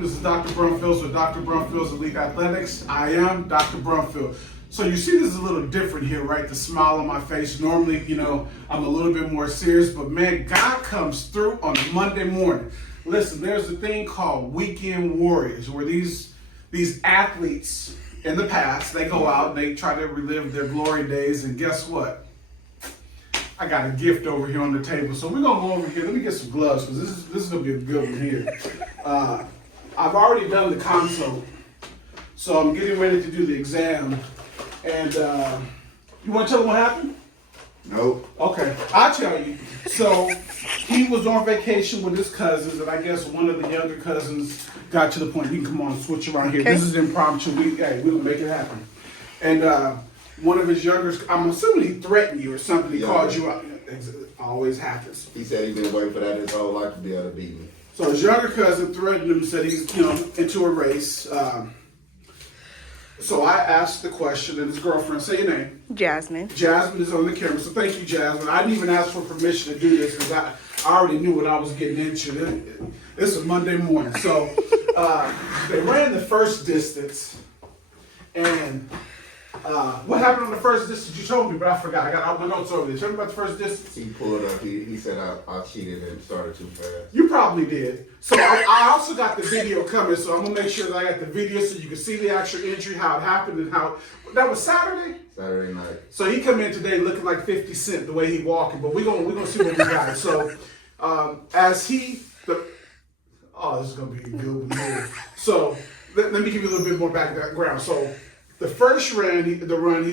This is Dr. Brumfield with Dr. Brumfield's Elite Athletics. I am Dr. Brumfield. So you see this is a little different here, right? The smile on my face. Normally, I'm a little bit more serious, but man, God comes through on a Monday morning. Listen, there's a thing called weekend warriors where these athletes in the past, they go out and they try to relive their glory days, and guess what? I got a gift over here on the table. So we're going to go over here. Let me get some gloves because this is going to be a good one here. I've already done the consult, so I'm getting ready to do the exam. And you want to tell them what happened? Nope. Okay, I'll tell you. So he was on vacation with his cousins, and I guess one of the younger cousins got to the point. You can come on and switch around here. Okay. This is impromptu. We're going to make it happen. And one of his younger, I'm assuming he threatened you or something. He called you out. It always happens. He said he's been waiting for that his whole life to be able to beat me. So his younger cousin threatened him and said he's into a race. So I asked the question, and his girlfriend, say your name. Jasmine. Jasmine is on the camera, so thank you, Jasmine. I didn't even ask for permission to do this because I already knew what I was getting into. It's a Monday morning. So they ran the first distance, and what happened on the first distance? You told me, but I forgot. I got all my notes over there. Tell me about the first distance. He pulled up. He said I cheated and started too fast. You probably did. So I also got the video coming, so I'm gonna make sure that I got the video so you can see the actual entry, how it happened, and how that was Saturday. Saturday night. So he come in today looking like 50 Cent the way he walking, but we're gonna see what we got. So this is gonna be a good one here. So let me give you a little bit more background. So the first run, he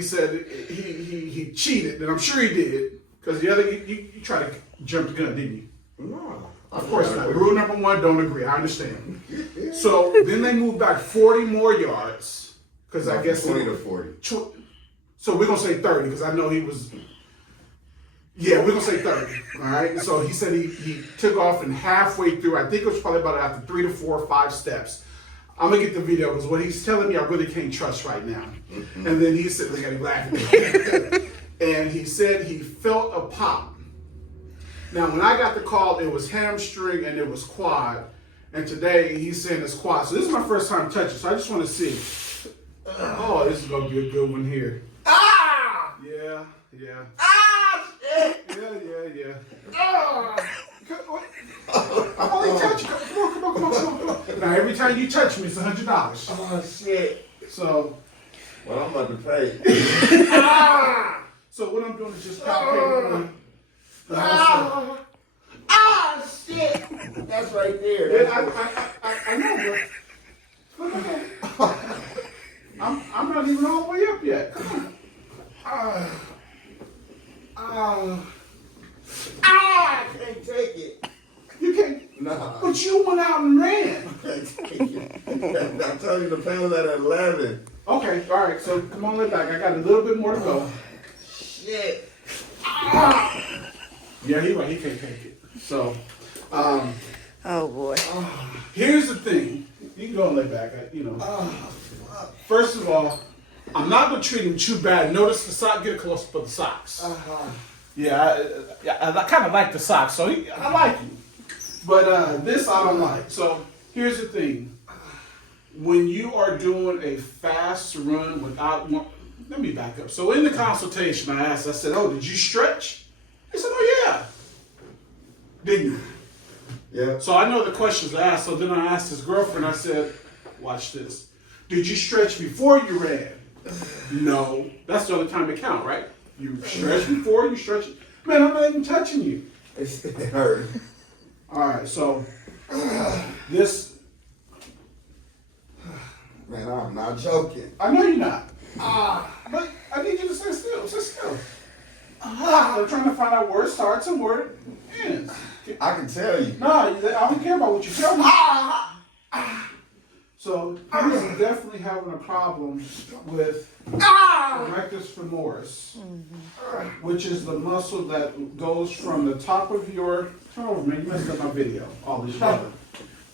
said he cheated, and I'm sure he did, because the other you tried to jump the gun, didn't you? No. Of course not. Rule number one, don't agree. I understand. So then they moved back 40 more yards, because I guess 20 to 40. So we're gonna say 30, because I know he was. Yeah, we're gonna say 30. All right. So he said he took off, and halfway through, I think it was probably about after 3 to 4 or 5 steps. I'm gonna get the video because what he's telling me I really can't trust right now. Mm-hmm. And then he said, "Look at him laughing," and he said he felt a pop. Now, when I got the call, it was hamstring and it was quad, and today he's saying it's quad. So this is my first time touching. So I just want to see. Oh, this is gonna be a good one here. Ah! Yeah. Ah! Shit! Yeah. Ah! I'm only touching. Come on. Now, every time you touch me, it's $100. Oh shit! So. Well, I'm about to pay. Ah! So what I'm doing is just palpating. Shit! That's right there. Yeah, I know, but okay. I'm not even all the way up yet. Come on. I can't take it. You can't. Nah. But you went out and ran. I can't take it. I told you the pain was at 11. Okay, all right. So come on, let back. I got a little bit more to go. Shit. Yeah, he's right. He can't take it. So, Oh boy. here's the thing. You can go and lay back. First of all, I'm not gonna treat him too bad. Notice the sock. Get a close up of the socks. Yeah, I kind of like the socks, so I like you. But this I don't like. So here's the thing. When you are doing a fast run without, let me back up. So in the consultation I said, oh, did you stretch? He said, oh yeah. Didn't you? Yeah. So I know the questions I asked. So then I asked his girlfriend, I said, watch this. Did you stretch before you ran? No. That's the only time it count, right? You stretch before, you stretch. Man, I'm not even touching you. It hurt. All right, so this. Man, I'm not joking. I know you're not. But I need you to sit still. Sit still. I'm trying to find out where it starts and where it ends. I can tell you. No, I don't care about what you tell me. So he's definitely having a problem with rectus femoris, which is the muscle that goes from the top of your. Turn over, man. You messed up my video. All this stuff.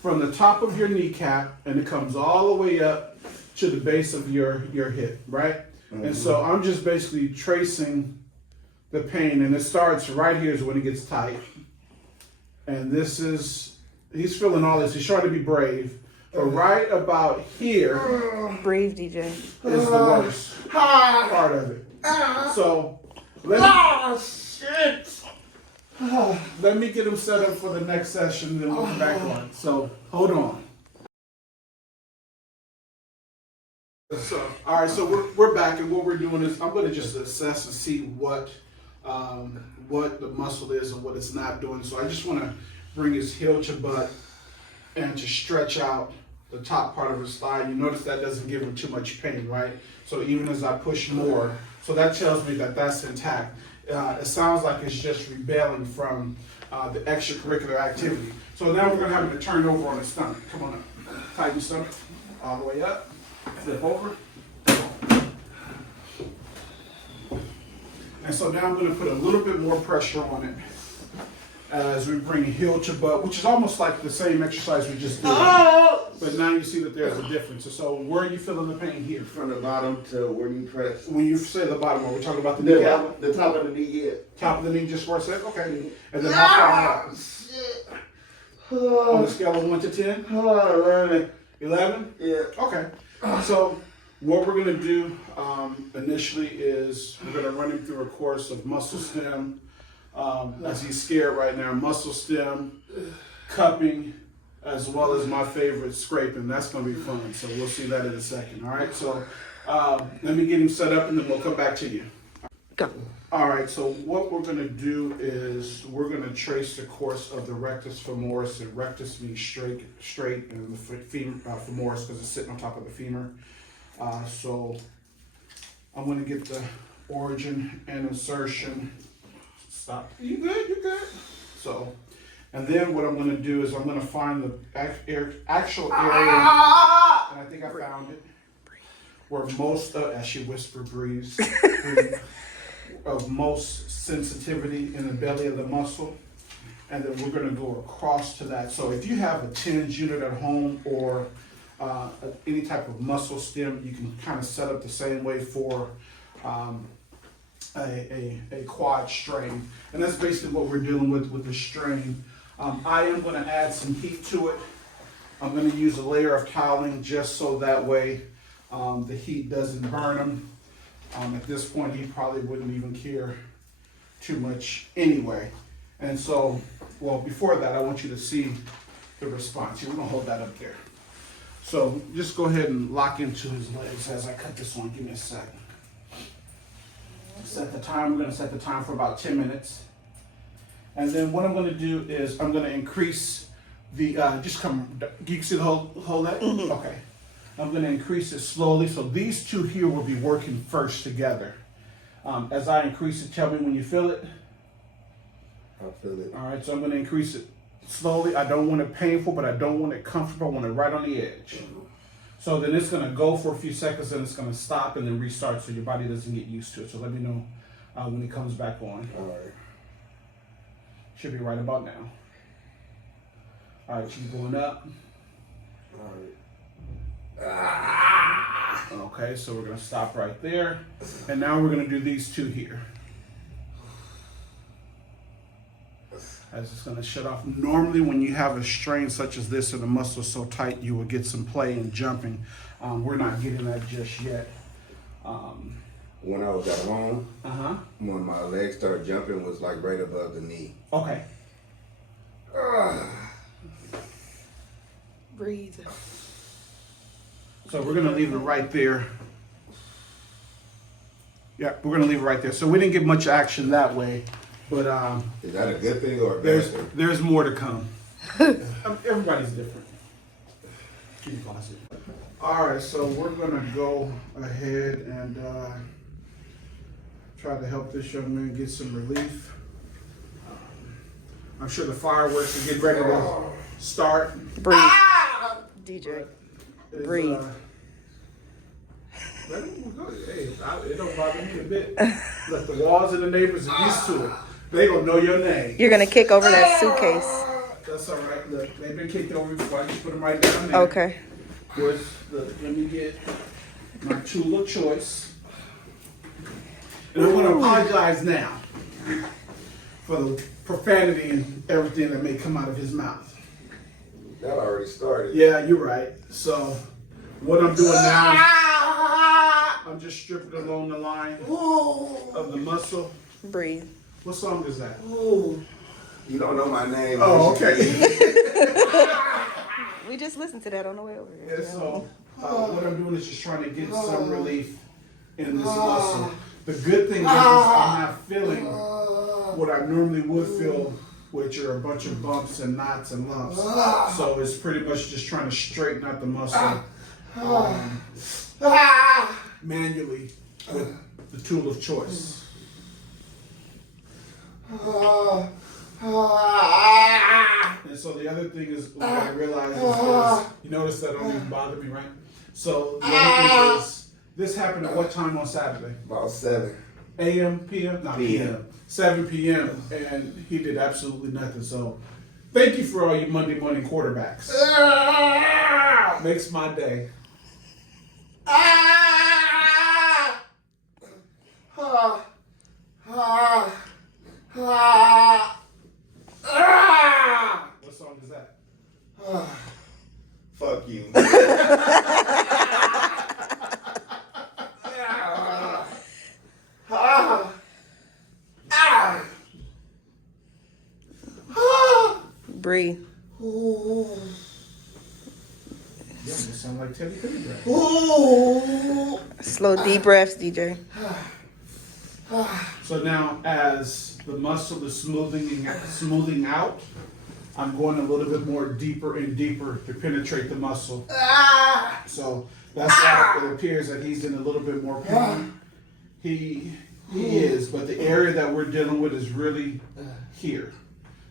From the top of your kneecap, and it comes all the way up to the base of your hip, right? And so I'm just basically tracing the pain, and it starts right here is when it gets tight. And this is, he's feeling all this. He's trying to be brave. But right about here Breathe, DJ. is the worst part of it. So let me get him set up for the next session, then we'll come back on. So hold on. So, all right, so we're back, and what we're doing is I'm going to just assess and see what the muscle is and what it's not doing. So I just want to bring his heel to butt and to stretch out the top part of his thigh. You notice that doesn't give him too much pain, right? So even as I push more, so that tells me that that's intact. It sounds like it's just rebelling from the extracurricular activity. So now we're going to have him to turn over on his stomach. Come on up. Tighten your stomach all the way up. Flip over. And so now I'm going to put a little bit more pressure on it as we bring heel to butt, which is almost like the same exercise we just did. But now you see that there's a difference. So where are you feeling the pain here? From the bottom to where you press. When you say the bottom, are we talking about the kneecap? The top of the knee, yeah. Top of the knee just for a sec? Okay. And then how far up? Shit. On the scale of 1 to 10? 11? Yeah. Okay. So what we're going to do initially is we're going to run him through a course of muscle stem, as he's scared right now, muscle stem, cupping, as well as my favorite, scraping. That's going to be fun. So we'll see that in a second. All right. So let me get him set up and then we'll come back to you. Go. All right. So what we're going to do is we're going to trace the course of the rectus femoris. And rectus means straight, and the femoris because it's sitting on top of the femur. So I'm going to get the origin and insertion. Stop. You good? You good? So, and then what I'm going to do is I'm going to find the actual area, and I think I found it, where most of, as she whispered, breathes, of most sensitivity in the belly of the muscle. And then we're going to go across to that. So if you have a TENS unit at home or any type of muscle stem, you can kind of set up the same way for a quad strain. And that's basically what we're dealing with the strain. I am going to add some heat to it. I'm going to use a layer of toweling just so that way the heat doesn't burn him. At this point, he probably wouldn't even care too much anyway. And so, well, before that, I want you to see the response. Here, we're going to hold that up there. So just go ahead and lock into his legs as I cut this on. Give me a second. Set the time. We're going to set the time for about 10 minutes. And then what I'm going to do is I'm going to increase the, just come, you can see the whole leg? Mm-hmm. Okay. I'm going to increase it slowly. So these two here will be working first together. As I increase it, tell me when you feel it. I feel it. All right, so I'm going to increase it slowly. I don't want it painful, but I don't want it comfortable. I want it right on the edge. So then it's going to go for a few seconds, and it's going to stop and then restart so your body doesn't get used to it. So let me know when it comes back on. All right. Should be right about now. All right, keep going up. All right. Okay, so we're going to stop right there. And now we're going to do these two here. As it's going to shut off. Normally when you have a strain such as this and the muscle is so tight, you will get some play and jumping. We're not getting that just yet. When I was at home, when my legs started jumping, was like right above the knee. Okay. Breathe. So we're going to leave it right there. Yeah, we're going to leave it right there. So we didn't get much action that way. But is that a good thing or a bad thing? There's more to come. Everybody's different. Keep it positive. All right, so we're gonna go ahead and try to help this young man get some relief. I'm sure the fireworks are getting ready to start. Breathe. DJ. Breathe. Let him go. Hey, it don't bother me a bit. Look, the walls and the neighbors are used to it. They gonna know your name. You're gonna kick over that suitcase. That's all right. Look, they've been kicked over before. I just put them right down there. Okay. Let me get my tool of choice. And I'm gonna apologize now for the profanity and everything that may come out of his mouth. That already started. Yeah, you're right. So what I'm doing now, I'm just stripping along the line of the muscle. Breathe. What song is that? You don't know my name. Oh, okay. We just listened to that on the way over here. Yeah, so what I'm doing is just trying to get some relief in this muscle. The good thing is I'm not feeling what I normally would feel, which are a bunch of bumps and knots and lumps. So it's pretty much just trying to straighten out the muscle manually with the tool of choice. And so the other thing is, what I realized is this. You notice that don't even bother me, right? So the other thing is, this happened at what time on Saturday? About 7 a.m., p.m.? Not p.m. p.m. 7 p.m. And he did absolutely nothing. So thank you for all you Monday morning quarterbacks. Makes my day. What song is that? Fuck you. Breathe. Yeah, you sound like Teddy Pendergrass. Slow, deep breaths, DJ. So now, as the muscle is smoothing out, I'm going a little bit more deeper and deeper to penetrate the muscle. So that's why it appears that he's in a little bit more pain. He is, but the area that we're dealing with is really here.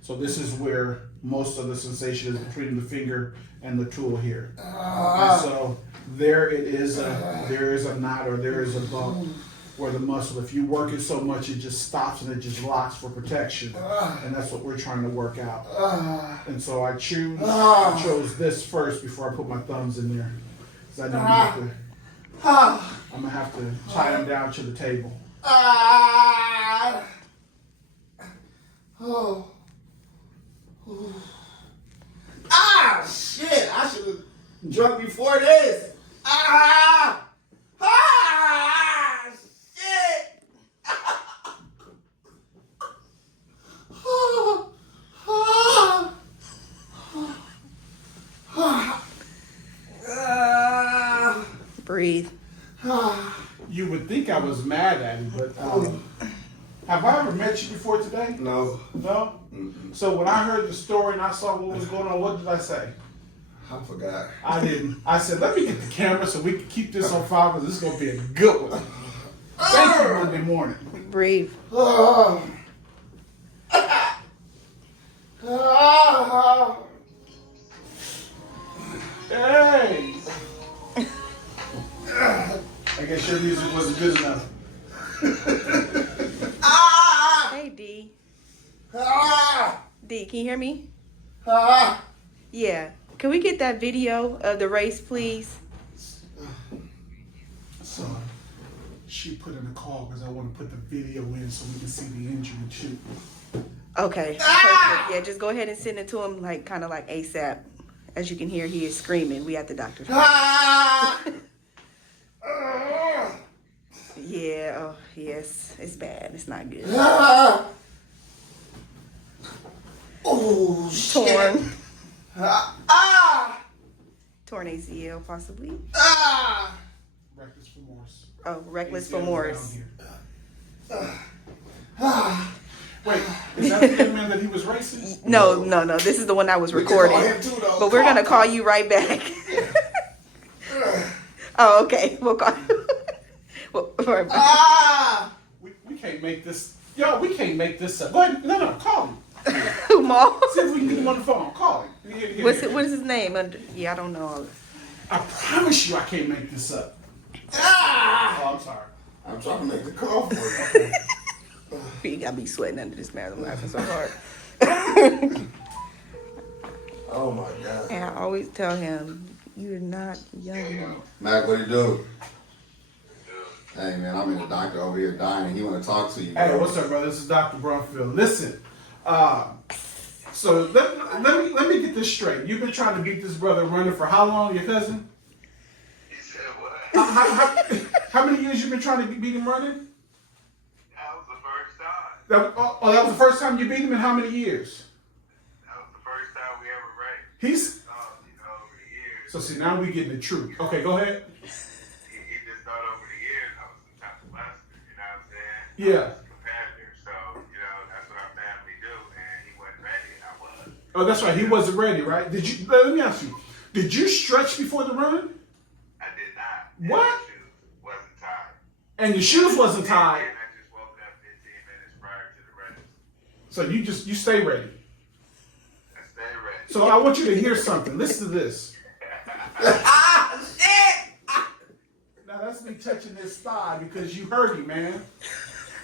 So this is where most of the sensation is between the finger and the tool here. And so there it is. There is a knot or there is a bump where the muscle, if you work it so much, it just stops and it just locks for protection. And that's what we're trying to work out. And so I chose this first before I put my thumbs in there. Because I know I'm going to have to tie them down to the table. Shit, I should have drunk before this. Shit. Breathe. You would think I was mad at him, but have I ever met you before today? No. No? So when I heard the story and I saw what was going on, what did I say? I forgot. I didn't. I said, let me get the camera so we can keep this on file because this is going to be a good one. Thank you, Monday morning. Breathe. Hey! I guess your music wasn't good enough. Hey, D. D, can you hear me? Yeah. Can we get that video of the race, please? So she put in a call because I want to put the video in so we can see the injury too. Okay. Perfect. Yeah, just go ahead and send it to him, like kind of like ASAP. As you can hear, he is screaming. We at the doctor's. Yeah. Oh, yes. It's bad. It's not good. Oh, shit. Torn. Torn ACL, possibly. Reckless remorse. Oh, reckless ACL remorse. down here. Wait, is that the young man that he was racing? No. This is the one I was recording. But we're gonna call you right back. Oh, okay. We'll call you. Right back. We can't make this. Yo, we can't make this up. Go ahead. No, call him. Who, Maul? See if we can get him on the phone. Call him. Here. What is his name? Yeah, I don't know. I promise you I can't make this up. Oh, I'm sorry. I'm trying to make the call for you. You gotta be sweating under this mask. I'm laughing so hard. Oh my God. And I always tell him, you're not young enough. Mac, what you do? Hey man, I'm in the doctor over here dying and he wanna talk to you, bro. Hey, what's up, brother? This is Dr. Brumfield. Listen, So let me get this straight. You've been trying to beat this brother running for how long, your cousin? He said what? How many years you been trying to beat him running? That was the first time. That was the first time you beat him in how many years? That was the first time we ever raced. He's Over the years. so see now we getting the truth. Okay, go ahead. He just thought over the years I was some type of luster, you know what I'm saying? Yeah. I was a competitor, so, that's what our family do, and he wasn't ready, and I was. Oh, that's right. He wasn't ready, right? Let me ask you. Did you stretch before the run? I did not. What? My shoes wasn't tied. And your shoes wasn't tied. And I just woke up 15 minutes prior to the race. So you stay ready. I stayed ready. So I want you to hear something. Listen to this. Now that's me touching his thigh because you heard him, man.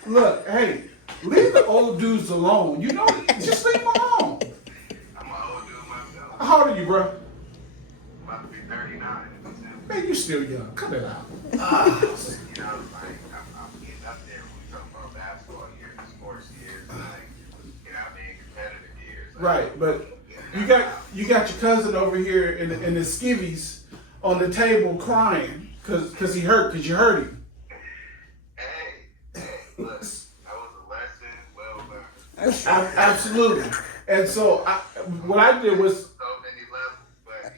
Look, hey, leave the old dudes alone. You know, just leave them alone. I'm an old dude myself. How old are you, bro? I'm about to be 39 in December. Man, you still young. Cut it out. I'm getting up there when we talk about basketball years, sports years, competitive years. Right, but you got your cousin over here in the skivvies on the table crying because you hurt him. Hey, look, that was a lesson well learned. Absolutely. And so what I did was So many levels, but I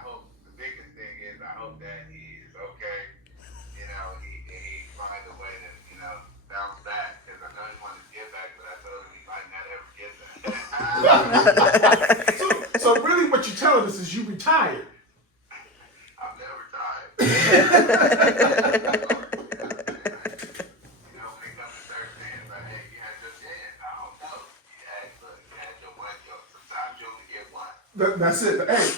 hope the biggest thing is I hope that he is okay. He find a way to bounce back because I know he wanted to get back, but I told him he might not ever get back. so really what you're telling us is you retired. I'm never tired. When it comes to certain things, like, hey, you had your chance. I don't know. You had your one. Sometimes you only get one. That's it. Hey,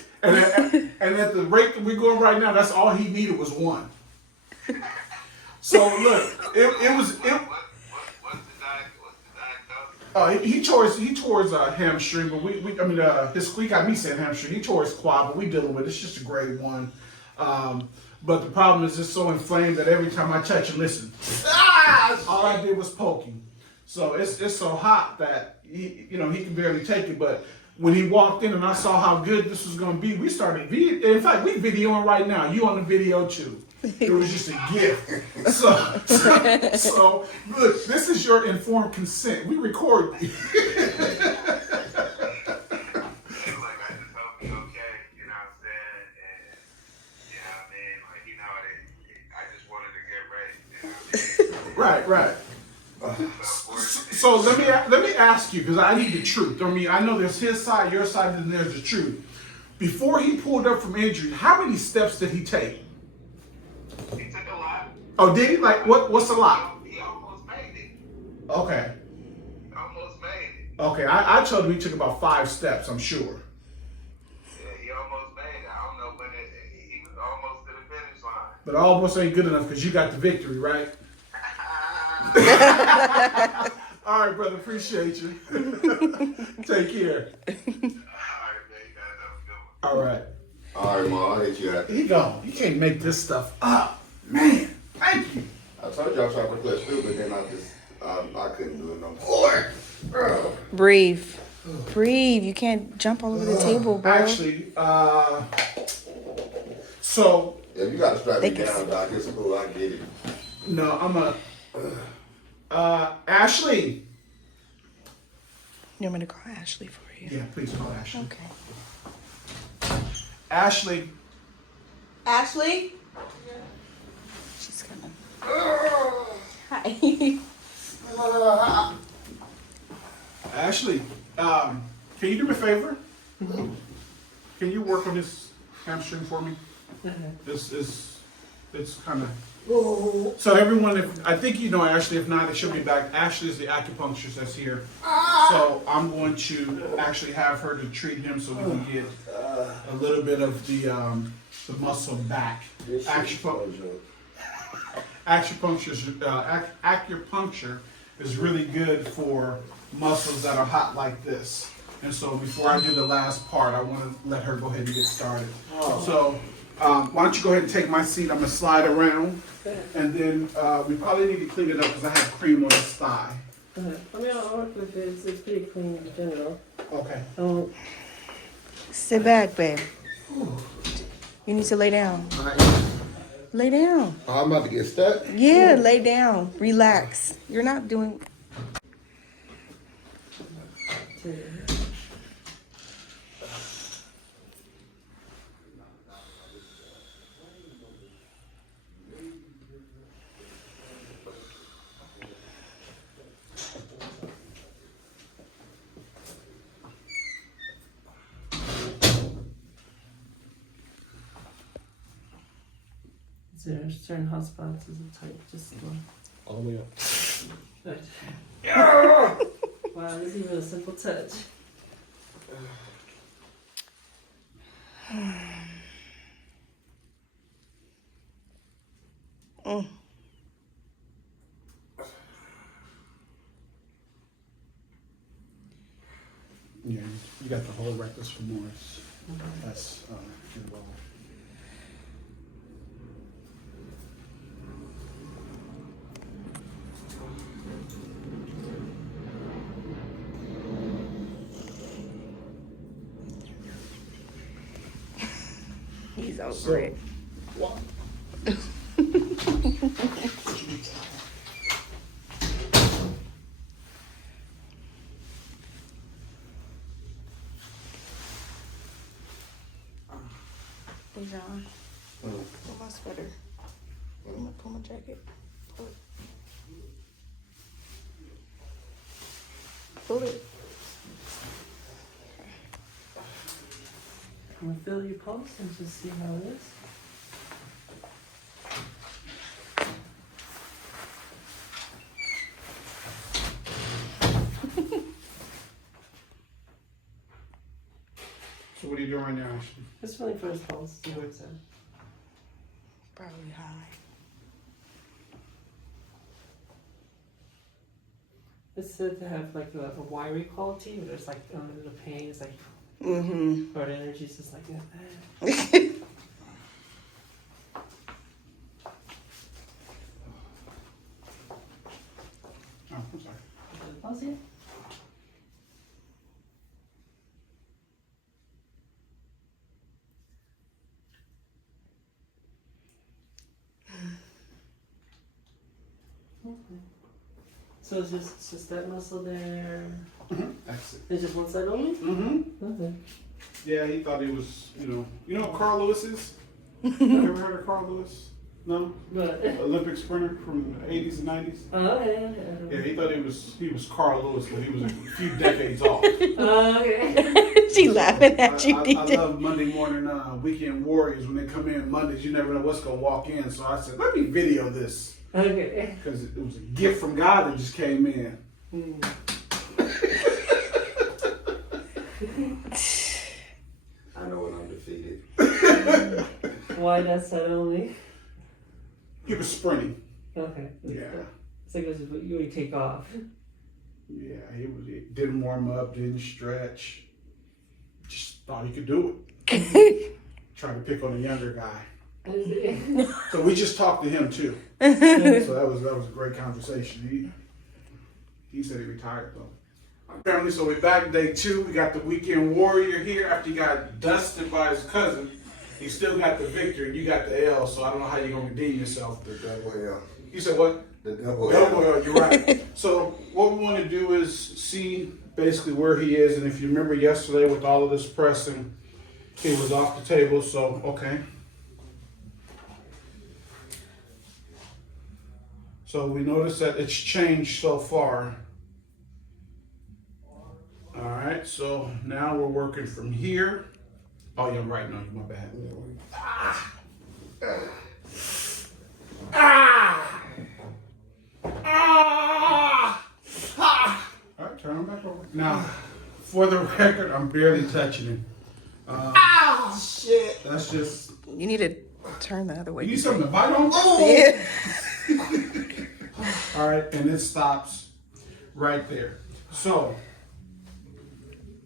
and at the rate that we're going right now, that's all he needed was one. So look, it was. What's the diagnosis? He tore his hamstring, but his squeak got me saying hamstring. He tore his quad, but we dealing with it. It's just a grade 1. But the problem is it's so inflamed that every time I touch it, listen, all I did was poke him. So it's so hot that he can barely take it. But when he walked in and I saw how good this was going to be, we started in fact, we videoing right now. You on the video too. It was just a gift. So look, this is your informed consent. We record you. Right. So let me ask you, because I need the truth. I know there's his side, your side, and there's the truth. Before he pulled up from injury, how many steps did he take? He took a lot. Oh, did he? Like what's a lot? He almost made it. Okay. Almost made it. Okay, I told him he took about 5 steps, I'm sure. Yeah, he almost made it. I don't know when he was almost to the finish line. But almost ain't good enough because you got the victory, right? All right, brother. Appreciate you. Take care. All right. All right, Ma, I'll hit you after. He gone. You can't make this stuff up. Man, thank you. I told you I tried to play stupid, then I couldn't do it no more. Breathe. Breathe. You can't jump all over the table, bro. Actually, so. Yeah, you gotta strap me down, Doc. It's cool. I get it. No, I'm Ashley. You want me to call Ashley for you? Yeah, please call Ashley. Okay. Ashley. Ashley? Yeah. She's coming. Hi. Ashley, can you do me a favor? Mm-hmm. Can you work on this hamstring for me? Mm-hmm. It's kind of. So everyone, I think you know Ashley. If not, she'll be back. Ashley is the acupuncturist that's here. So I'm going to actually have her to treat him so we can get a little bit of the muscle back. Acupuncture is really good for muscles that are hot like this. And so before I do the last part, I want to let her go ahead and get started. So why don't you go ahead and take my seat? I'm going to slide around. And then we probably need to clean it up because I have cream on his thigh. I mean, I'll work with it. It's pretty clean in general. Okay. Oh, sit back, babe. You need to lay down. Lay down. I'm about to get stuck. Yeah, lay down. Relax. You're not doing. There are certain hot spots is a tight, just All the way up. touch. Wow, this is even a simple touch. Mm. Yeah, you got the whole rectus femoris. That's involved. He's over So- it. What? Hey, John. Pull my sweater. Pull my jacket. Pull it. Pull it. I'm gonna feel your pulse and just see how it is. So what are you doing right now, Ashley? Just feeling for his pulse, see what it's at. Probably high. It's said to have like a wiry quality, where there's like under the pain, it's like Mm-hmm. heart energy, it's just like that. Oh, I'm sorry. Pulse here? So it's just that muscle there. That's it. It's just one side only? Mm-hmm. Okay. Yeah, he thought he was, you know what Carl Lewis is? You ever heard of Carl Lewis? No? But Olympic sprinter from the 80s and 90s? okay. Yeah, he thought he was Carl Lewis, but he was a few decades off. Okay. She laughing at you. I love Monday morning weekend warriors when they come in Mondays. You never know what's gonna walk in. So I said, let me video this Okay. because it was a gift from God that just came in. I know when I'm defeated. Why that side only? He was sprinting. Okay. Yeah, It's like you already take off. yeah. He didn't warm up, didn't stretch. Just thought he could do it. Trying to pick on a younger guy. So we just talked to him too. So that was a great conversation. He said he retired though. Family, so we're back day 2. We got the weekend warrior here after he got dusted by his cousin. He still got the victory and you got the L, so I don't know how you're gonna redeem yourself. The double L. You said what? The double Double L. L, you're right. So what we want to do is see basically where he is, and if you remember yesterday with all of this pressing, he was off the table, so okay. So we notice that it's changed so far. All right, so now we're working from here. Oh, yeah, I'm right now, my bad. All right, turn him back over. Now, for the record, I'm barely touching him. Shit. That's just, You need to turn the other way. you need something to bite on? Yeah. All right, and it stops right there. So,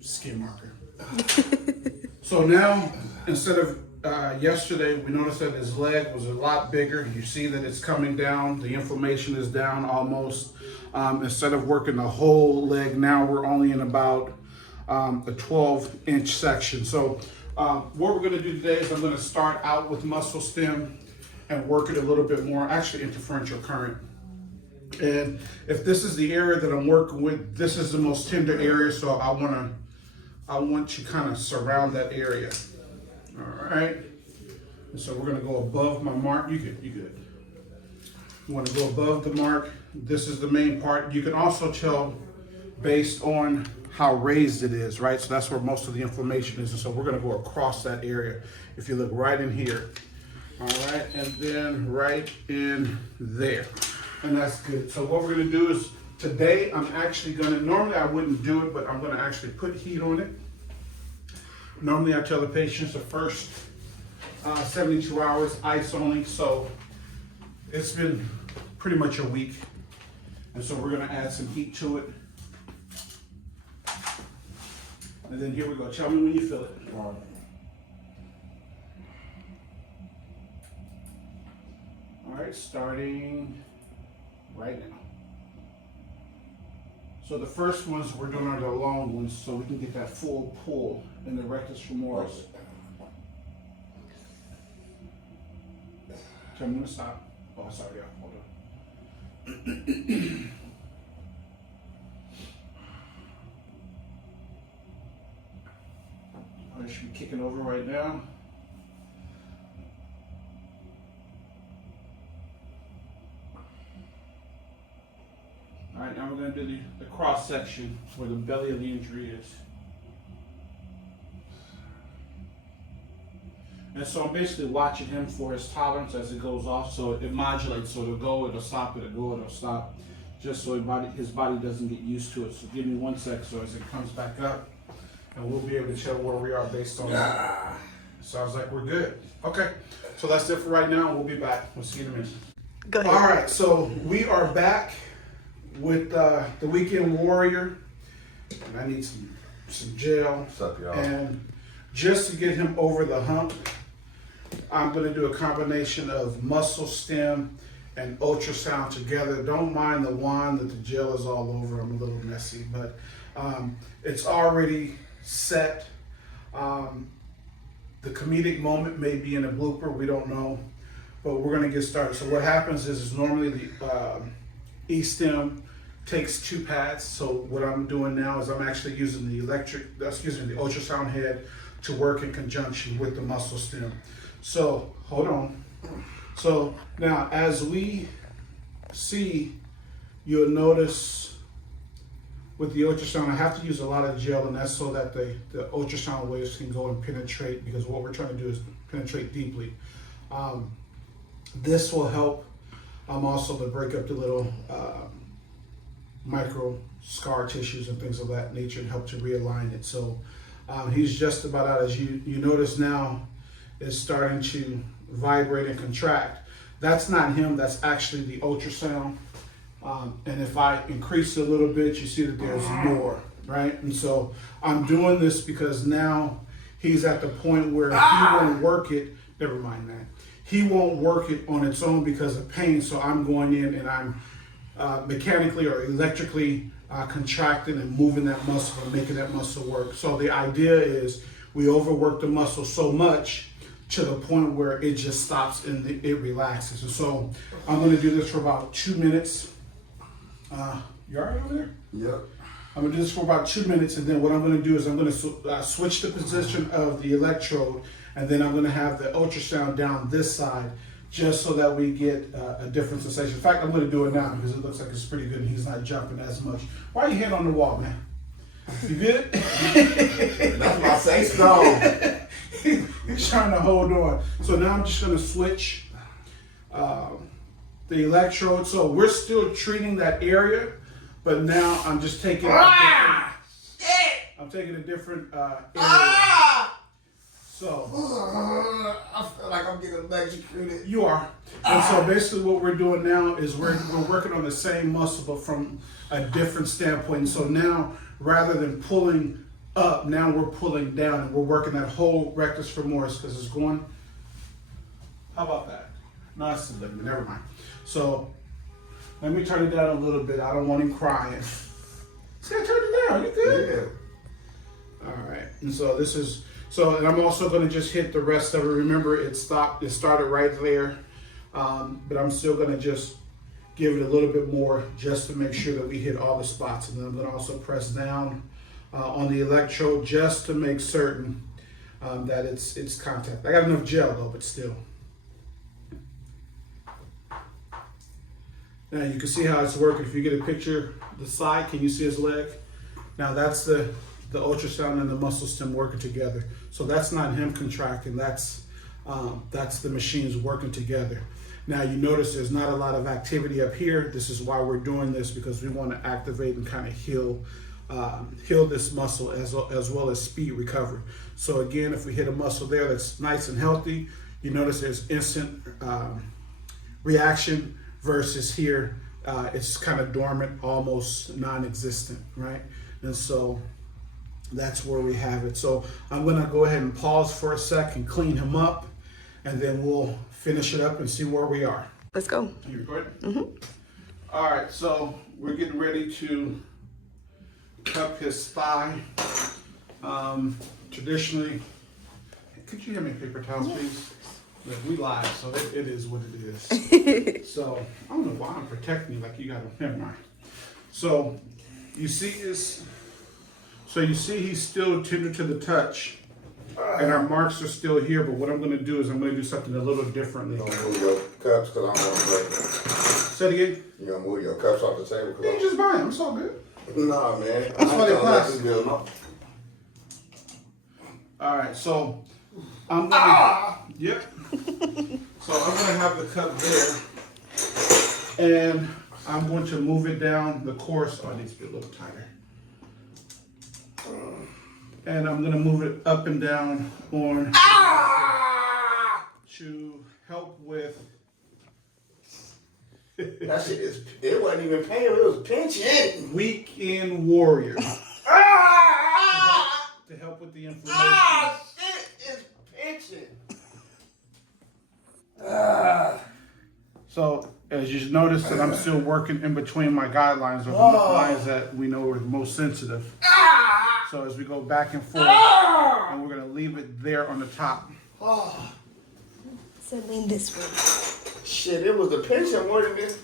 skin marker. So now, instead of yesterday, we noticed that his leg was a lot bigger. You see that it's coming down. The inflammation is down almost. Instead of working the whole leg, now we're only in about a 12-inch section. So what we're going to do today is I'm going to start out with muscle stim and work it a little bit more, actually interferential current. And if this is the area that I'm working with, this is the most tender area, so I want you kind of surround that area. All right. And so we're going to go above my mark. You good. You want to go above the mark. This is the main part. You can also tell based on how raised it is, right? So that's where most of the inflammation is. And so we're going to go across that area. If you look right in here, all right, and then right in there. And that's good. So what we're going to do is today I'm actually going to, normally I wouldn't do it, but I'm going to actually put heat on it. Normally I tell the patients the first 72 hours, ice only. So it's been pretty much a week. And so we're going to add some heat to it. And then here we go. Tell me when you feel it. All right, starting right now. So the first ones we're doing are the long ones so we can get that full pull in the rectus femoris. Tell me when to stop. Oh, sorry, yeah, hold on. I should be kicking over right now. All right, now we're going to do the cross section where the belly of the injury is. And so I'm basically watching him for his tolerance as it goes off. So it modulates, so it'll go, it'll stop, it'll go, it'll stop. Just so his body doesn't get used to it. So give me 1 sec so as it comes back up. And we'll be able to tell where we are based on that. Sounds like we're good. Okay, so that's it for right now. We'll be back. We'll see you in a minute. Go ahead. All right, so we are back with the Weekend Warrior. And I need some gel. What's up, y'all? And just to get him over the hump, I'm going to do a combination of muscle stim and ultrasound together. Don't mind the wand that the gel is all over. I'm a little messy, but it's already set. The comedic moment may be in a blooper. We don't know, but we're going to get started. So what happens is normally the E-stim takes 2 pads. So what I'm doing now is I'm actually using the the ultrasound head to work in conjunction with the muscle stim. So hold on. So now as we see, you'll notice with the ultrasound, I have to use a lot of gel, and that's so that the ultrasound waves can go and penetrate, because what we're trying to do is penetrate deeply. This will help also to break up the little micro scar tissues and things of that nature and help to realign it. So he's just about out. As you notice now, it's starting to vibrate and contract. That's not him, that's actually the ultrasound. And if I increase it a little bit, you see that there's more, right? And so I'm doing this because now he's at the point where he won't work it. Never mind that. He won't work it on its own because of pain. So I'm going in and I'm mechanically or electrically contracting and moving that muscle and making that muscle work. So the idea is we overwork the muscle so much to the point where it just stops and it relaxes. And so I'm going to do this for about 2 minutes. You all right over there? Yep. I'm going to do this for about 2 minutes, and then what I'm going to do is I'm going to switch the position of the electrode, and then I'm going to have the ultrasound down this side, just so that we get a different sensation. In fact, I'm going to do it now because it looks like it's pretty good and he's not jumping as much. Why are you head on the wall, man? You good? That's my safe zone. He's trying to hold on. So now I'm just going to switch the electrode. So we're still treating that area, but now I'm just taking I'm taking a different area. So I feel like I'm getting electrocuted. you are. And so basically what we're doing now is we're working on the same muscle, but from a different standpoint. And so now, rather than pulling up, now we're pulling down, and we're working that whole rectus femoris because it's going. How about that? No, that's the ligament. Never mind. So let me turn it down a little bit. I don't want him crying. See, I turned it down. You good? All right, and so this is, and I'm also gonna just hit the rest of it. Remember, it started right there, but I'm still gonna just give it a little bit more just to make sure that we hit all the spots. And then I'm gonna also press down on the electrode just to make certain that it's contact. I got enough gel though, but still. Now you can see how it's working. If you get a picture, the side, can you see his leg? Now that's the ultrasound and the muscle stem working together. So that's not him contracting, that's the machines working together. Now you notice there's not a lot of activity up here. This is why we're doing this, because we want to activate and kind of heal this muscle as well as speed recovery. So again, if we hit a muscle there that's nice and healthy, you notice there's instant reaction versus here, it's kind of dormant, almost non-existent, right? And so that's where we have it. So I'm gonna go ahead and pause for a second, clean him up, and then we'll finish it up and see where we are. Let's go. Are you recording? Mm-hmm. All right, so we're getting ready to cup his thigh. Traditionally, could you hand me paper towels, please? Look, we live, so it is what it is. So I don't know why I'm protecting you like you got a never mind. So you see this. So you see he's still tender to the touch, and our marks are still here. But what I'm going to do is I'm going to do something a little differently. You don't move your cups because I don't want to break them. Say it again. You gonna move your cups off the table? You can just buy them. It's all good. Nah, man. That's why they cost. All right, so I'm gonna. Yep. So I'm gonna have the cup there, and I'm going to move it down the course. Oh, it needs to be a little tighter. And I'm gonna move it up and down on to help with. That shit is. It wasn't even pain. It was pinching. Weekend warrior. To help with the inflammation. Shit is pinching. So as you notice that I'm still working in between my guidelines, or the lines that we know are the most sensitive. So as we go back and forth, and we're gonna leave it there on the top. So lean this way. Shit, it was the pinching more than this.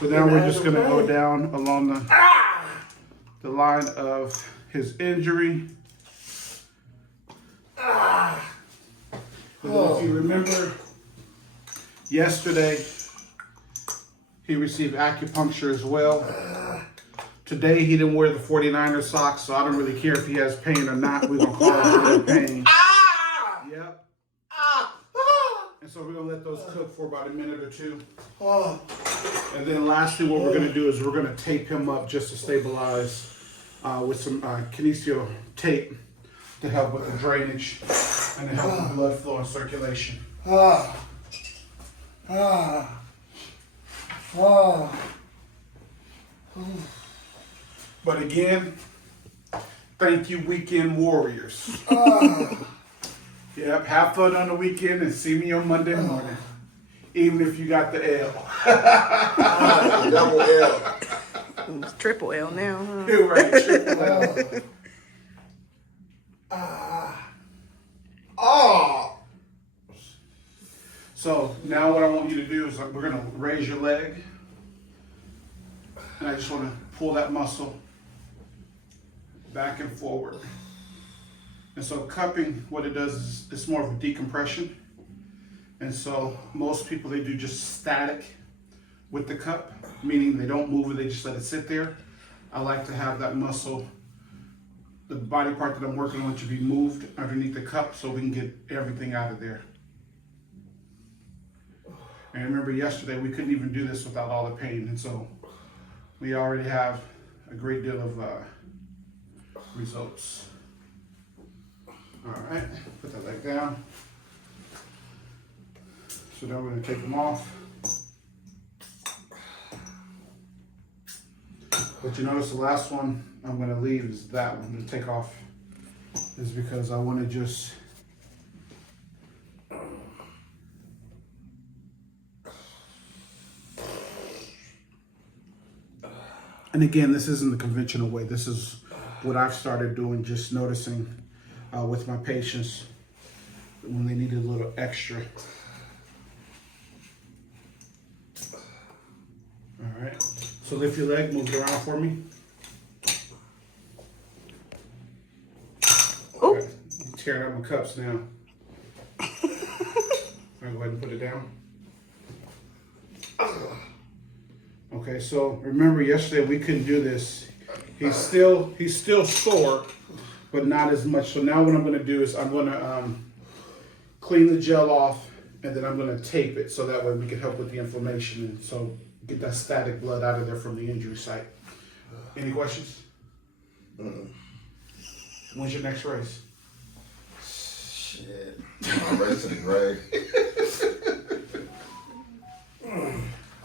So now we're just gonna go down along the line of his injury. And then if you remember, yesterday he received acupuncture as well. Today he didn't wear the 49er socks, so I don't really care if he has pain or not. We're gonna call it pain. Yep. And so we're gonna let those cook for about a minute or two. And then lastly, what we're gonna do is we're gonna tape him up just to stabilize with some Kinesio tape to help with the drainage and to help with blood flow and circulation. But again, thank you, weekend warriors. Yep, have fun on the weekend and see me on Monday morning, even if you got the L. Double L. It's triple L now, huh? You're right, triple L. So now what I want you to do is we're gonna raise your leg, and I just want to pull that muscle back and forward. And so cupping, what it does is it's more of a decompression. And so most people, they do just static with the cup, meaning they don't move it, they just let it sit there. I like to have that muscle, the body part that I'm working on, to be moved underneath the cup so we can get everything out of there. And remember yesterday, we couldn't even do this without all the pain. And so we already have a great deal of results. All right, put that leg down. So now we're gonna take them off. But you notice the last one I'm gonna leave is that one to take off, is because I wanna just and again, this isn't the conventional way. This is what I've started doing, just noticing with my patients when they need a little extra. All right, so lift your leg, move it around for me. Oh. Okay. You're tearing up my cups now. I'll go ahead and put it down. Okay, so remember yesterday we couldn't do this. He's still sore, but not as much. So now what I'm gonna do is I'm gonna clean the gel off, and then I'm gonna tape it so that way we can help with the inflammation and so get that static blood out of there from the injury site. Any questions? When's your next race? Shit. I'm race to the grave.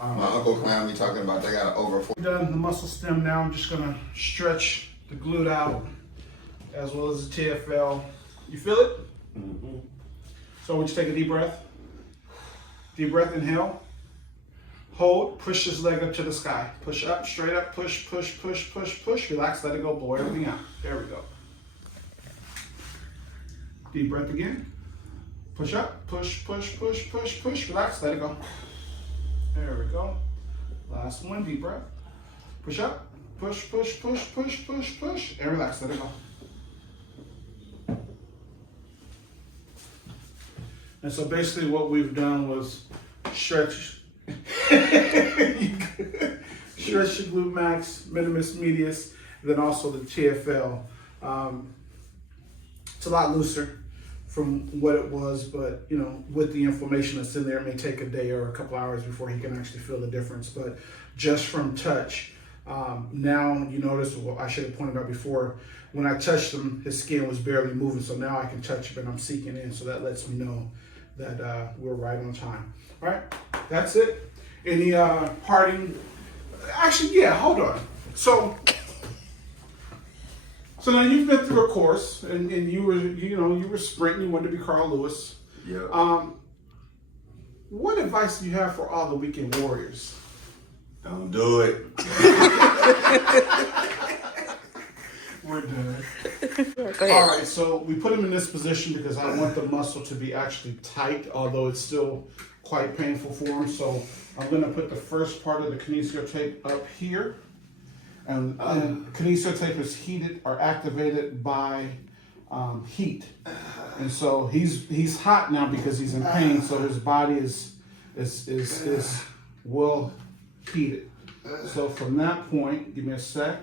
My uncle clown me talking about they got an over 40. Done the muscle stem now. I'm just gonna stretch the glute out as well as the TFL. You feel it? Mm-hmm. So would you take a deep breath? Deep breath, inhale. Hold, push this leg up to the sky. Push up, straight up, push, push, push, push, push. Relax, let it go, blow everything out. There we go. Deep breath again. Push up, push, push, push, push, push. Relax, let it go. There we go. Last one, deep breath. Push up, push, push, push, push, push, push, and relax, let it go. And so basically what we've done was stretch stretch the glute max, minimus medius, and then also the TFL. It's a lot looser from what it was, but you know, with the inflammation that's in there, it may take a day or a couple hours before he can actually feel the difference. But just from touch, now you notice, well, I should have pointed out before, when I touched him, his skin was barely moving. So now I can touch him and I'm seeking in. So that lets me know that we're right on time. All right, that's it. Any parting? Actually, yeah, hold on. So now you've been through a course, and you were sprinting. You wanted to be Carl Lewis. Yeah. What advice do you have for all the weekend warriors? Don't do it. We're done. Go ahead. All right, so we put him in this position because I want the muscle to be actually tight, although it's still quite painful for him. So I'm going to put the first part of the Kinesio tape up here. And Kinesio tape is heated or activated by heat. And so he's hot now because he's in pain, so his body is well heated. So from that point, give me a sec.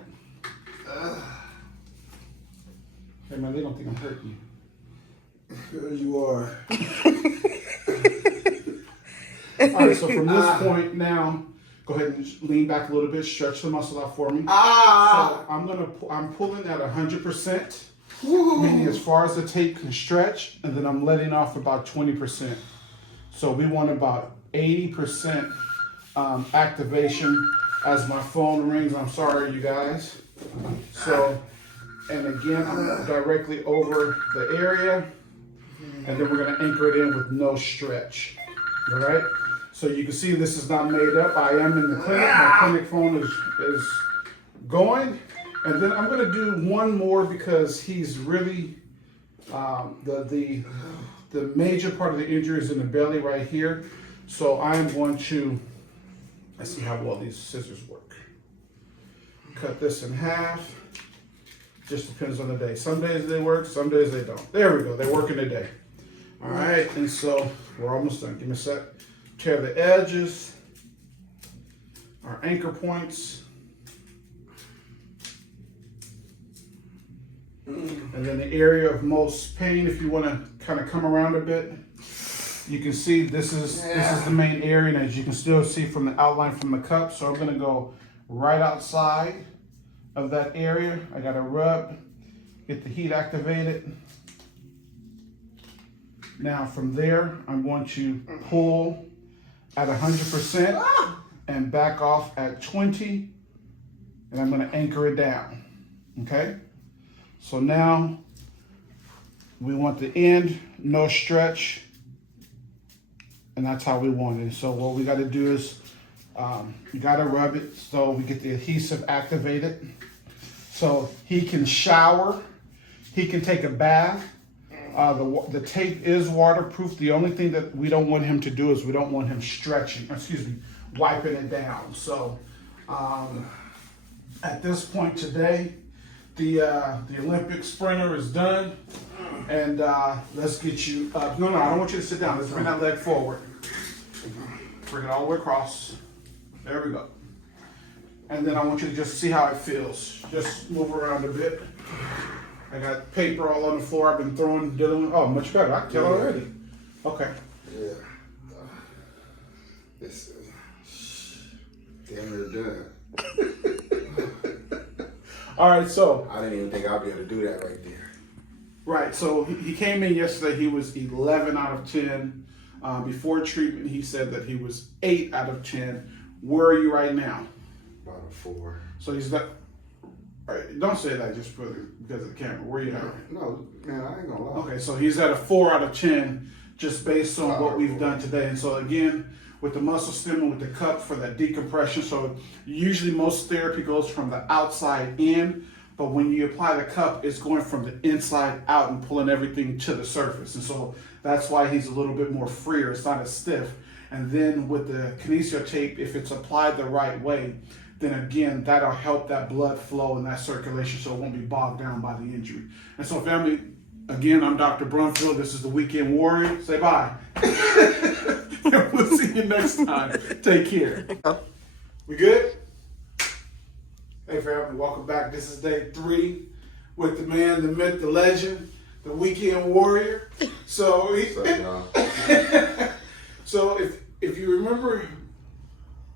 Hey man, they don't think I'm hurting you. Here you are. All right, so from this point now, go ahead and lean back a little bit, stretch the muscle out for me. So I'm pulling at 100%, meaning as far as the tape can stretch, and then I'm letting off about 20%. So we want about 80% activation. As my phone rings, I'm sorry, you guys. So, and again, I'm directly over the area, and then we're gonna anchor it in with no stretch. All right. So you can see this is not made up. I am in the clinic. My clinic phone is going. And then I'm going to do one more because he's really, the major part of the injury is in the belly right here. So I'm going to, let's see how well these scissors work. Cut this in half. Just depends on the day. Some days they work, some days they don't. There we go. They're working today. All right. And so we're almost done. Give me a sec. Tear the edges, our anchor points, and then the area of most pain, if you want to kind of come around a bit, you can see this is the main area, and as you can still see from the outline from the cup. So I'm going to go right outside of that area. I got to rub, get the heat activated. Now from there, I'm going to pull at 100% and back off at 20, and I'm going to anchor it down. Okay, so now we want the end, no stretch, and that's how we want it. So what we got to do is you got to rub it so we get the adhesive activated. So he can shower, he can take a bath. The tape is waterproof. The only thing that we don't want him to do is we don't want him wiping it down. So at this point today, the Olympic sprinter is done. And let's get you up. No, I don't want you to sit down. Let's bring that leg forward. Bring it all the way across. There we go. And then I want you to just see how it feels. Just move around a bit. I got paper all on the floor. I've been dealing with. Oh, much better. I can tell already. Okay. Yeah. This is damn near done. All right, so. I didn't even think I'd be able to do that right there. Right, so he came in yesterday. He was 11 out of 10. Before treatment, he said that he was 8 out of 10. Where are you right now? About a 4. So he's not. All right, don't say that just because of the camera. Where are you at? No, man, I ain't gonna lie. Okay, so he's at a 4 out of 10 just based on what we've done today. And so again, with the muscle stim and with the cup for that decompression. So usually most therapy goes from the outside in, but when you apply the cup, it's going from the inside out and pulling everything to the surface. And so that's why he's a little bit more freer. It's not as stiff. And then with the Kinesio tape, if it's applied the right way, then again, that'll help that blood flow and that circulation so it won't be bogged down by the injury. And so family, again, I'm Dr. Brumfield. This is the Weekend Warrior. Say bye. We'll see you next time. Take care. We good? Hey family, welcome back. This is day 3 with the man, the myth, the legend, the Weekend Warrior. So, so if you remember,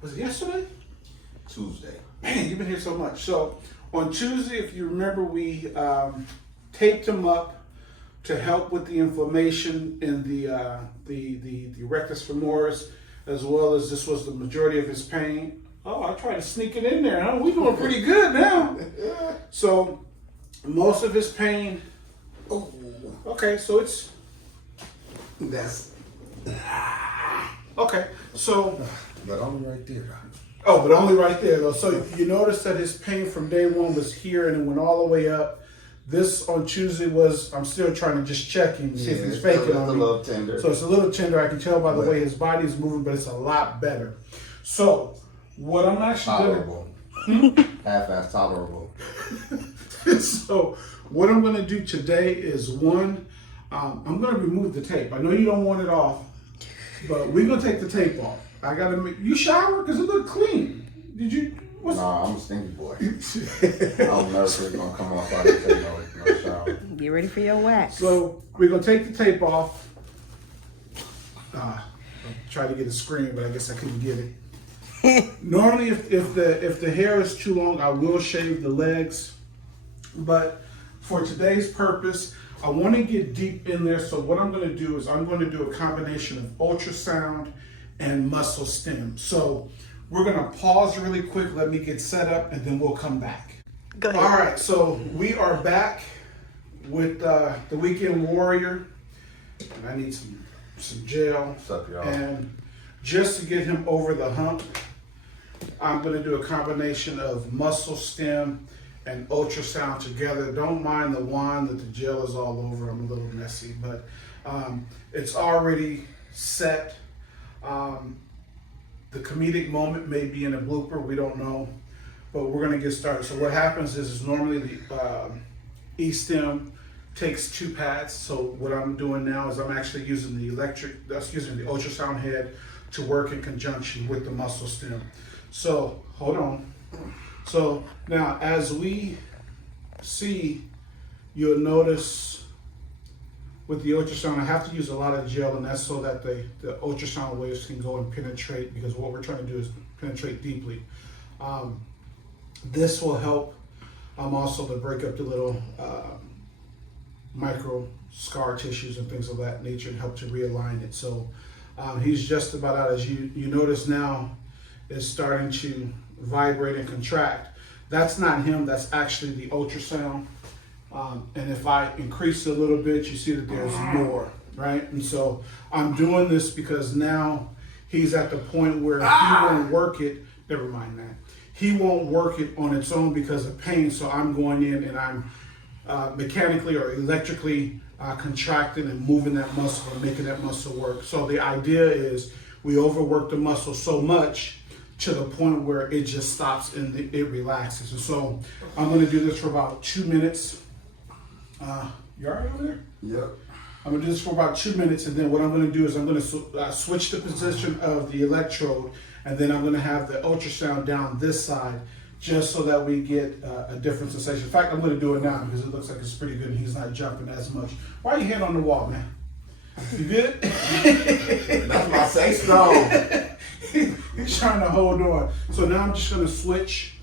was it yesterday? Tuesday. Man, you've been here so much. So on Tuesday, if you remember, we taped him up to help with the inflammation in the rectus femoris, as well as this was the majority of his pain. Oh, I tried to sneak it in there. Huh? We're doing pretty good now. So most of his pain. Oh, okay. So it's That's. Okay. So. But only right there. Oh, but only right there though. So you notice that his pain from day 1 was here and it went all the way up. This on Tuesday was, I'm still trying to just check him, see if he's faking on me. It's a little tender. So it's a little tender. I can tell by the way his body is moving, but it's a lot better. So what I'm actually tolerable. Half-ass tolerable. So what I'm going to do today is one, I'm going to remove the tape. I know you don't want it off, but we're going to take the tape off. I got to make, you shower? Because it looked clean. Did you? Nah, I'm a stinky boy. I'm nervous it's going to come off. I didn't take no shower. Get ready for your wax. So we're going to take the tape off. I tried to get a screen, but I guess I couldn't get it. Normally, if the hair is too long, I will shave the legs. But for today's purpose, I want to get deep in there. So what I'm going to do is I'm going to do a combination of ultrasound and muscle stim. So we're going to pause really quick. Let me get set up and then we'll come back. Go ahead. All right. So we are back with the Weekend Warrior. And I need some gel. What's up, y'all? And just to get him over the hump, I'm going to do a combination of muscle stim and ultrasound together. Don't mind the wand that the gel is all over. I'm a little messy, but it's already set. The comedic moment may be in a blooper. We don't know, but we're going to get started. So what happens is normally the E-stim takes 2 pads. So what I'm doing now is I'm actually using the ultrasound head to work in conjunction with the muscle stim. So hold on. So now as we see, you'll notice with the ultrasound, I have to use a lot of gel, and that's so that the ultrasound waves can go and penetrate, because what we're trying to do is penetrate deeply. This will help also to break up the little micro scar tissues and things of that nature and help to realign it. So he's just about out. As you notice now, is starting to vibrate and contract. That's not him, that's actually the ultrasound. And if I increase it a little bit, you see that there's more, right? And so I'm doing this because now he's at the point where he won't work it. Never mind that. he won't work it on its own because of pain. So I'm going in and I'm mechanically or electrically contracting and moving that muscle and making that muscle work. So the idea is we overwork the muscle so much to the point where it just stops and it relaxes. And so I'm going to do this for about 2 minutes. You all right over there? Yep. I'm going to do this for about 2 minutes, and then what I'm going to do is I'm going to switch the position of the electrode, and then I'm going to have the ultrasound down this side just so that we get a different sensation. In fact, I'm going to do it now because it looks like it's pretty good and he's not jumping as much. Why are you hand on the wall, man? You good? That's my safe zone. He's trying to hold on. So now I'm just going to switch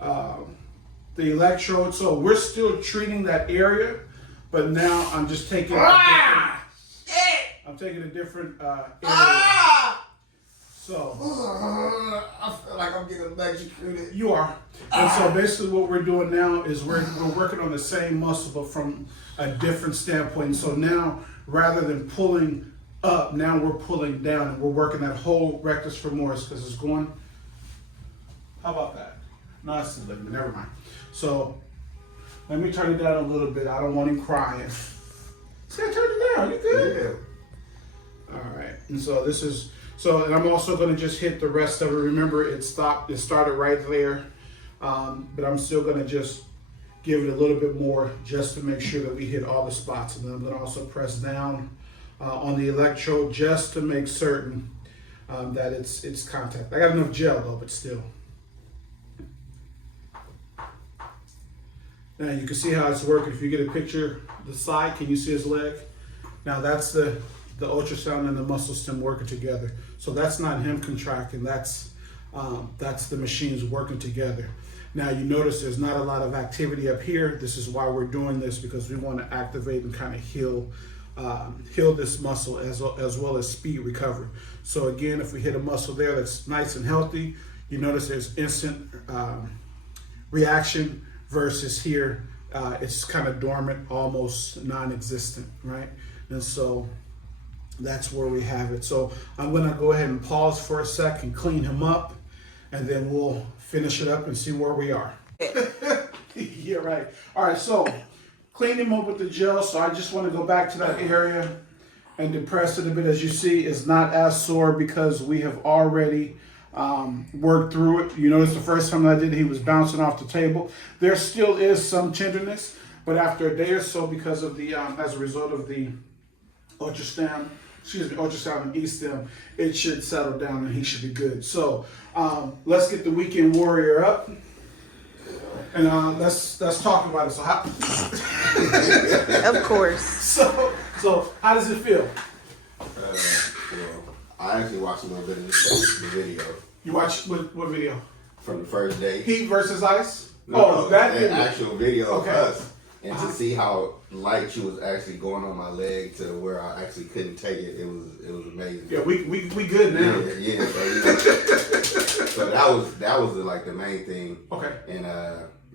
the electrode. So we're still treating that area, but now I'm just taking I'm taking a different area. So I feel like I'm getting electrocuted. you are. And so basically what we're doing now is we're working on the same muscle but from a different standpoint. And so now rather than pulling up, now we're pulling down and we're working that whole rectus femoris because it's going. How about that? No, that's the ligament. Never mind. So let me turn it down a little bit. I don't want him crying. See, I turned it down. You good? Yeah. All right. And so this is and I'm also going to just hit the rest of it. Remember, it stopped. It started right there, but I'm still going to just give it a little bit more just to make sure that we hit all the spots. And then I'm going to also press down on the electrode just to make certain that it's contact. I got enough gel though, but still. Now you can see how it's working. If you get a picture the side, can you see his leg? Now that's the ultrasound and the muscle stem working together. So that's not him contracting. That's the machines working together. Now you notice there's not a lot of activity up here. This is why we're doing this, because we want to activate and kind of heal this muscle as well as speed recovery. So again, if we hit a muscle there that's nice and healthy, you notice there's instant reaction versus here it's kind of dormant, almost non-existent, right? And so that's where we have it. So I'm going to go ahead and pause for a second, clean him up, and then we'll finish it up and see where we are. Yeah, right. All right, so clean him up with the gel. So I just want to go back to that area and depress it a bit. As you see, it's not as sore because we have already worked through it. You notice the first time I did it, he was bouncing off the table. There still is some tenderness, but after a day or so, because of the as a result of the ultrasound and E-stem, it should settle down and he should be good. So let's get the weekend warrior up and let's talk about it. So how Of course. so how does it feel? Well, I actually watched a little bit of the video You watch what video? from the first day. Heat versus ice? No, that an video. actual video Okay. of us. And to see how light she was actually going on my leg to where I actually couldn't take it, it was amazing. Yeah, we good now. Yeah. So that was like the main thing. Okay. And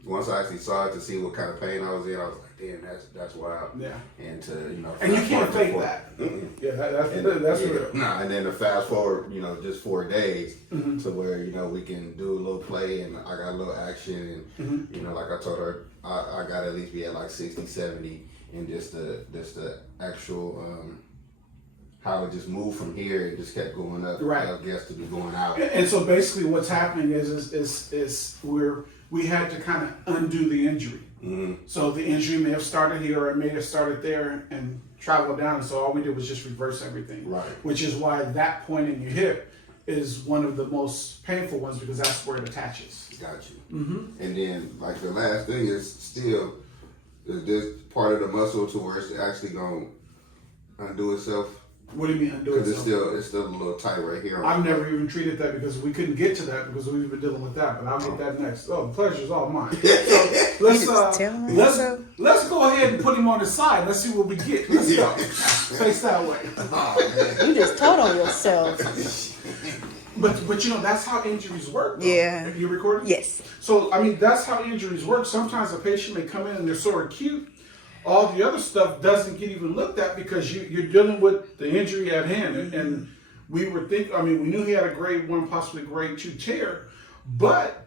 once I actually saw it to see what kind of pain I was in, I was like, damn, that's wild. Yeah. And to And you can't fake that. Mm-mm. Yeah, that's real. Nah, and then to fast forward, just 4 days to where we can do a little play and I got a little action and like I told her, I got to at least be at like 60, 70, and just the actual how it just moved from here and just kept going up. Right. I guess to be going out. And so basically, what's happening is we had to kind of undo the injury. Mm-hmm. So the injury may have started here or it may have started there and traveled down. So all we did was just reverse everything. Right. Which is why that point in your hip is one of the most painful ones because that's where it attaches. Got you. Mm-hmm. And then like the last thing is still is this part of the muscle to where it's actually gonna undo itself. What do you mean undo it? Because it's still a little tight right here. I've never even treated that because we couldn't get to that because we've been dealing with that, but I'll get that next. Oh, the pleasure's all mine. So let's go ahead and put him on the side. Let's see what we get. Let's go. Face that way. Oh, You just told on yourself. But that's how injuries work. Though. Yeah. You recording? Yes. So that's how injuries work. Sometimes a patient may come in and they're so acute, all the other stuff doesn't get even looked at because you're dealing with the injury at hand. And we were we knew he had a grade 1, possibly grade 2 tear, but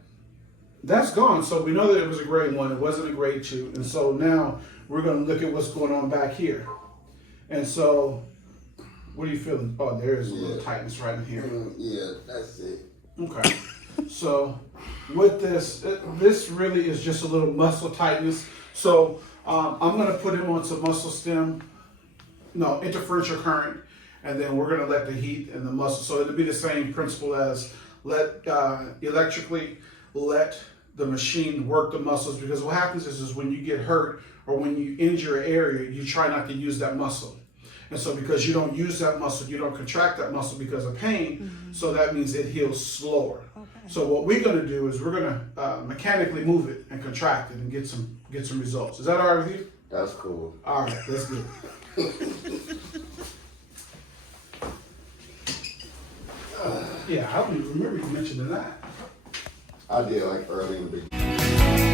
that's gone. So we know that it was a grade 1. It wasn't a grade 2. And so now we're going to look at what's going on back here. And so, what are you feeling? Oh, there is a little tightness right in here. Yeah, that's it. Okay. So with this really is just a little muscle tightness. So I'm going to put him on some muscle stim, interferential current, and then we're going to let the heat and the muscle. So it'll be the same principle as electrically let the machine work the muscles, because what happens is when you get hurt or when you injure an area, you try not to use that muscle. And so because you don't use that muscle, you don't contract that muscle because of pain, so that means it heals slower. Okay. So what we're going to do is we're going to mechanically move it and contract it and get some results. Is that all right with you? That's cool. All right, let's do it. Yeah, I don't even remember you mentioning that. I did like early in the beginning.